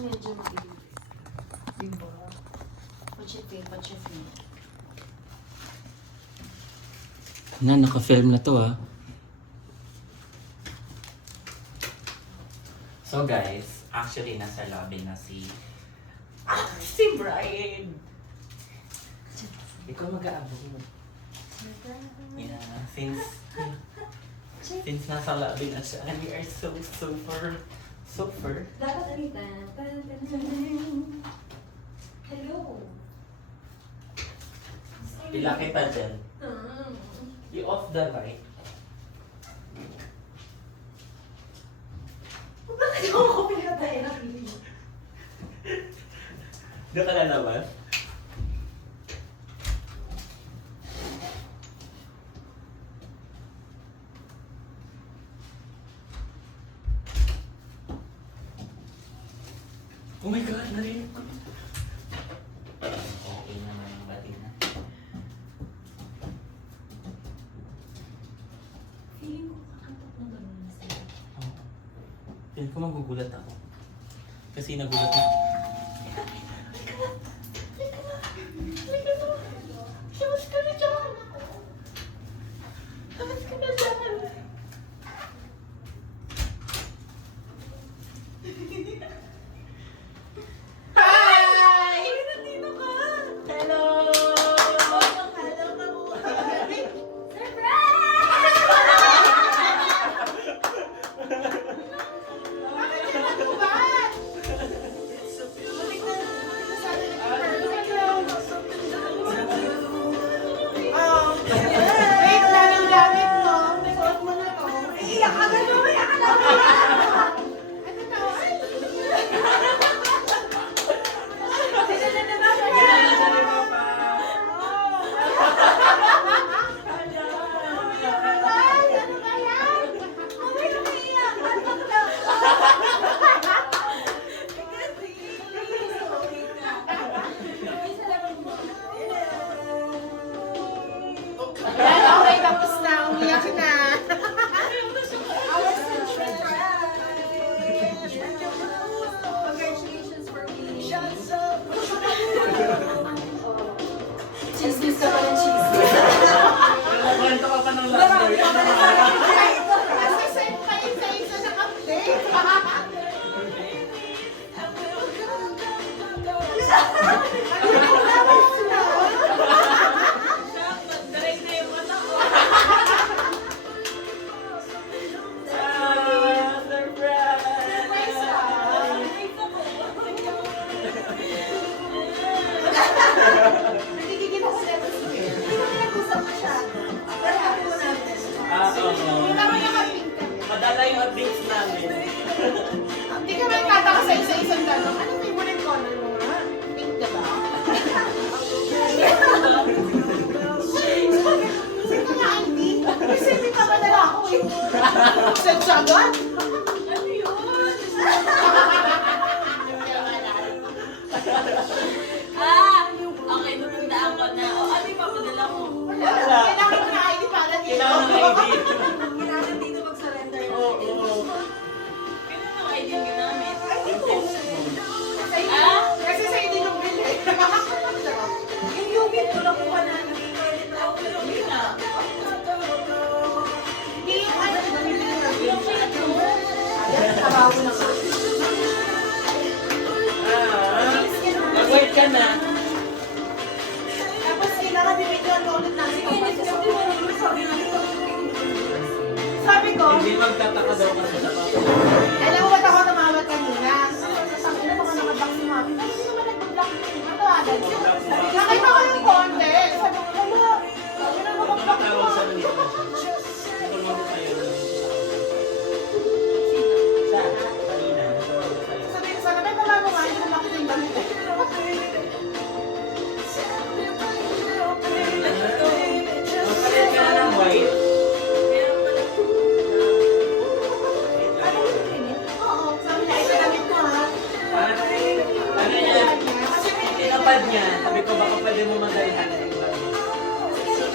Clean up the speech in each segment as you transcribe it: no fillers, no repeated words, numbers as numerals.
medyo mabilis. Diba? Pachete. Na, naka-film na to ah. So guys, actually nasa lobby na si Brian. Ikaw mag-aabot. Yeah, since nasa lobby na siya, and we are so super. Dapat anita. Hello. Pila kita dyan. You off the light. Bakit ako pinatay na video? Doon ka lalabas? Oh my God, narinig ko. Okay naman yung bati na. Feeling ko kakantok ng gano'n na sila. Oh. Feeling ko magugulat ako. Kasi nagulat na. Chismis ka pa ng chismis. Kwento ka pa ng last day. Nasasend pa yun sa isa sa update. Direct na yung mata ko. Nagigigil ako sa episode. Hindi ko nag-usap masyado. Pero happy mo namin. Oo. Tama niya ka-pink kami. Madala yung updates namin. Hindi ka may tataka sa isa-isang tanong. Ano favorite color mo nga? Pink, diba? Sino nga hindi? Kasi may papadala ako eh. Send siya agad? Ano yun? Okay, natandaan ko na. O, ano yung papadala mo? Wala. Kailangan ko na ID para dito. Kailangan ng ID. Kailangan dito mag-surrender. Oo. Kailan ang ID yung ginamit? Kasi sa hindi nung bill eh. Yung unit ko lang kuha na nag-credit na ako. Yun na. Hindi yung ano, Yung credit mo. trabaho na nga. Mag-wait ka na. Tapos kailangan bibigyan ko ulit namin. Sige, discount mo na yung sabi na ito. Sabi ko, Hindi magtataka daw kasi sa papel. alam mo ba't ako tumawag kanina? Sabi na baka nakablock si Mami. Ay, hindi naman nag-block. Natawagan ko. Nakita ko yung konti. Sabi ko, wala. Sabi na nakablock si Tawag sa Mami. nila. Tumawag kayo. Siya, kanina. Tumawag sa'yo. Sabi ko, sana may pala mo nga, hindi mo makita yung damit eh. Magpalit ka na ng white. Oo, sabi niya, ito damit mo ha. Ano yan? Tinapad niya. Sabi ko baka pwede mo madalhan. Kasi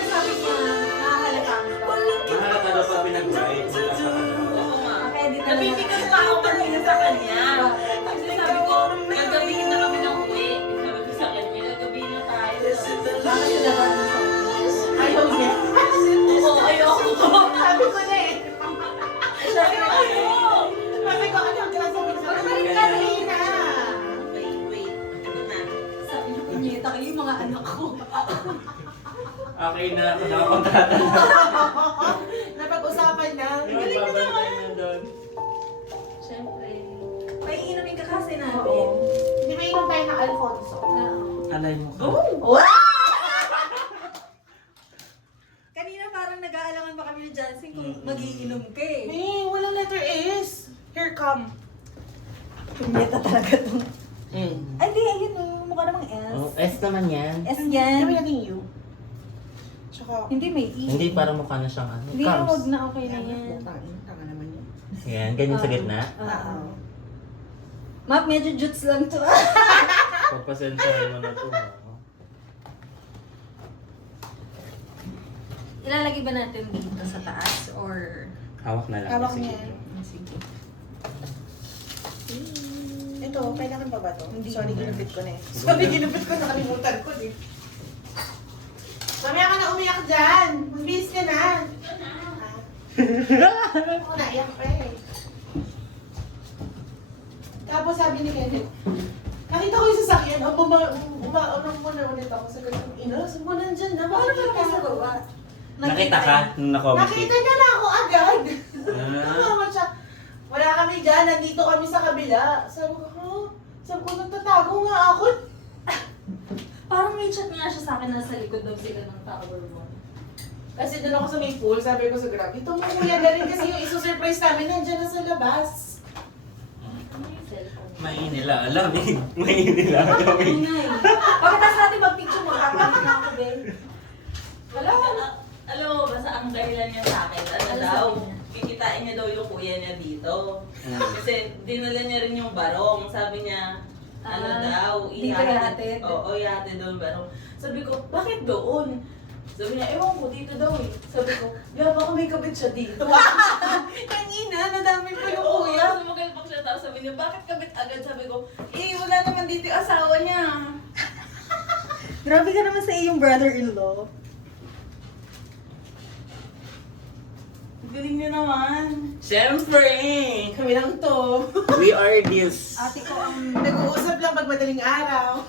sabi niya, nakakalakaan ko. Mahalata daw pa pinag-write. Oo nga. Nakaka-edit na lang. Nabibigyan pa ako kanina sa kanya. Kasi sabi ko, anak ko. Okay na, ako nakakontrata na. Napag-usapan na. Galing na Babantay na doon. Siyempre. Paiinumin ka kasi namin. Oo. Hindi ba inom tayo ng Alfonso? Oo. Alay mo ka. Kanina parang nag-aalangan pa kami ni Jansen kung magiinom ka eh. May, walang letter S. Here come. Punyeta talaga to. Mm. Ay, di, ayun no. Mukha namang S. Oh, S naman yan. S Hindi yan. natin U. Tsaka, Hindi may E. Hindi, parang mukha na siyang ano. Hindi na, Carbs. wag na, okay na yan. Tanga naman yun. Yan, ganyan sa gitna. Oo. Map, medyo juts lang to. Pagpasensyahan mo na ito. Ilalagay ba natin dito sa taas or... Hawak na lang. Hawak Sige. niya. Sige. Ito, kailangan pa ba to? Hindi. Sorry, ginupit ko na eh. Sorry, ginupit ko, nakalimutan ko eh. Mamaya ka na umiyak dyan. Magbihis ka na. Ako naiyak pa eh. Tapos sabi ni Kenneth, nakita ko yung sasakyan, umaunang mo na ulit ako sa ganun. Ina, saan mo nandyan na? Paano ka naman sa baba? Nakita ka nung na-comment? Nakita niya na ako agad. Ah. Tama siya. Wala kami dyan, nandito kami sa kabila. Sabi ko, huh? Sabi ko, nagtatago nga ako. Parang may chat nga siya sa akin na sa likod daw sila ng tower mo. Kasi doon ako sa may pool, sabi ko sa Grab, ito mo kuya, galing kasi yung iso-surprise namin, nandiyan na sa labas. Ano yung cellphone? May nila alam eh. May nila alam eh. Ingay. Pagkatapos natin mag-picture mo, kakalit na ako, Ben. Alam mo ba sa ang dahilan niya sa akin? Ano Ano daw? sabi niya? Kikitain niya daw yung kuya niya dito. Mm. Kasi dinala niya rin yung barong. Sabi niya, ano Ah, daw, dito ihatid? Oo, ihatid doon barong. Sabi ko, bakit doon? Sabi niya, ewan ko, dito daw eh. Sabi ko, baka may kabit siya dito. Kanina, nadami pa yung Oo, kuya. sumagalpak siya. Tapos sabi niya, bakit kabit agad? Sabi ko, wala naman dito yung asawa niya. Grabe ka naman sa iyong brother-in-law. Galing niyo naman. Siyempre! Kami lang to. We are this. Ate ko ang... Nag-uusap lang pag madaling araw.